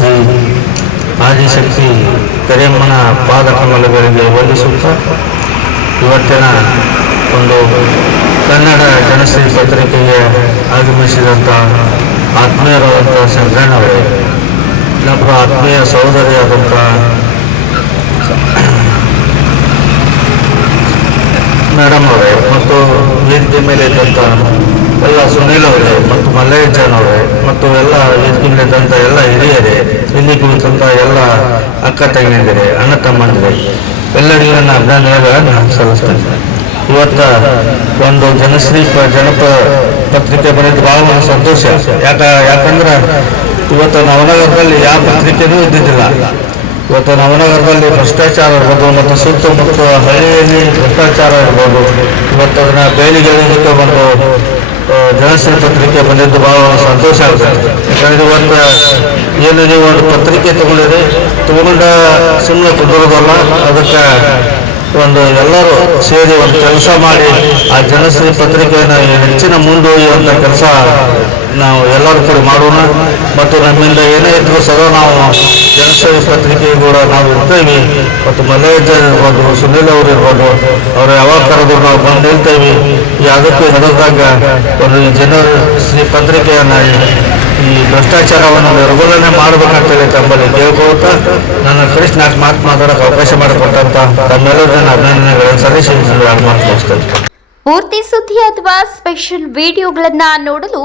ಶ್ರೀ ಆದಿಶಕ್ತಿ ಕರಿಯಮ್ಮನ ಪಾದ ಕಮಲಗಳಿಗೆ ವಂದಿಸುತ್ತಾ ಇವತ್ತಿನ ಒಂದು ಕನ್ನಡ ಜನಶ್ರೀ ಪತ್ರಿಕೆಗೆ ಆಗಮಿಸಿದಂಥ ಆತ್ಮೀಯರಾದಂಥ ಸಂಗ್ರಹಣವರೇ ನಮ್ಮ ಆತ್ಮೀಯ ಸಹೋದರಿಯಾದಂಥ ಮೇಡಮ್ ಅವರೇ ಮತ್ತು ವೇದಿಕೆ ಮೇಲೆ ಇದ್ದಂಥ ಎಲ್ಲ ಸುನೀಲ್ ಅವರೇ ಮತ್ತು ಮಲ್ಲಯ್ಯಜ್ಜನ್ ಅವರೇ ಮತ್ತು ಎಲ್ಲ ಇಲ್ಲಿದ್ದಂಥ ಎಲ್ಲ ಹಿರಿಯರೇ, ಇಲ್ಲಿ ಕುಳಿತಂಥ ಎಲ್ಲ ಅಕ್ಕ ತಂಗಿಯಂದಿರೇ ಅಣ್ಣ ತಮ್ಮಂದಿರೇ ಎಲ್ಲರಿಗೂ ನನ್ನ ಅಭಿನಂದನೆಗಳನ್ನು ಸಲ್ಲಿಸ್ತೇನೆ. ಇವತ್ತ ಒಂದು ಜನಶ್ರೀ ಜನಪ ಪತ್ರಿಕೆ ಬರೆದು ಭಾಳ ಒಂದು ಸಂತೋಷ. ಯಾಕ ಯಾಕಂದ್ರೆ ಇವತ್ತು ನವನಗರದಲ್ಲಿ ಯಾವ ಪತ್ರಿಕೆನೂ ಇದ್ದಿದ್ದಿಲ್ಲ. ಇವತ್ತು ನವನಗರದಲ್ಲಿ ಭ್ರಷ್ಟಾಚಾರ ಇರ್ಬೋದು ಮತ್ತು ಸುತ್ತಮುತ್ತ ಹಳ್ಳಿಯಲ್ಲಿ ಭ್ರಷ್ಟಾಚಾರ ಇರ್ಬೋದು. ಇವತ್ತು ಅದನ್ನ ಬೇಲಿಗೆ ಬಂದು ಜನಶ್ರೀ ಪತ್ರಿಕೆ ಬಂದಿದ್ದು ಭಾಳ ಸಂತೋಷ ಆಗುತ್ತೆ. ಯಾಕಂದ್ರೆ ಇವತ್ತು ಏನು ನೀವು ಒಂದು ಪತ್ರಿಕೆ ತಗೊಂಡಿರಿ, ತಗೊಂಡ ಸುಮ್ಮನೆ ತಗೊಳ್ಳೋದಲ್ಲ ಅದಕ್ಕೆ ಒಂದು ಎಲ್ಲರೂ ಸೇರಿ ಒಂದು ಕೆಲಸ ಮಾಡಿ ಆ ಜನಶ್ರೀ ಪತ್ರಿಕೆಯನ್ನು ಹೆಚ್ಚಿನ ಮುಂದೊಯ್ಯುವಂಥ ಕೆಲಸ ನಾವು ಎಲ್ಲರೂ ಕೂಡ ಮಾಡೋಣ. ಮತ್ತು ನಮ್ಮಿಂದ ಏನೇ ಇದ್ರೂ ಸದಾ ನಾವು ಜನಸೇವೆ ಪತ್ರಿಕೆ ಕೂಡ ನಾವು ಇರ್ತೇವೆ. ಮತ್ತು ಮಲೇಜ್ ಇರ್ಬೋದು, ಸುನೀಲ್ ಅವರು ಇರ್ಬೋದು, ಅವ್ರು ಯಾವಾಗ ಕರೆದ್ರು ನಾವು ಬಂದು ನಿಲ್ತೇವೆ ಯಾವುದಕ್ಕೂ ಹೆದರ್ದಾಗ ಒಂದು ಜನಶ್ರೀ ಪತ್ರಿಕೆಯನ್ನು ಈ ಭ್ರಷ್ಟಾಚಾರವನ್ನು ನಿರ್ಮೂಲನೆ ಮಾಡಬೇಕಂತೇಳಿ ತಮ್ಮಲ್ಲಿ ಕೇಳ್ಕೊಳ್ತಾ ನನ್ನ ಕೃಷ್ಣ ಮಾತು ಮಾತಾಡೋಕೆ ಅವಕಾಶ ಮಾಡಿಕೊಟ್ಟಂತ ತಮ್ಮೆಲ್ಲರೂ ನನ್ನ ಅಭಿನಂದನೆಗಳನ್ನು ಸಲ್ಲಿಸಿ ಮಾತು ಪೂರ್ತಿ ಸುದ್ದಿ ಅಥವಾ ಸ್ಪೆಷಲ್ ವಿಡಿಯೋಗಳನ್ನ ನೋಡಲು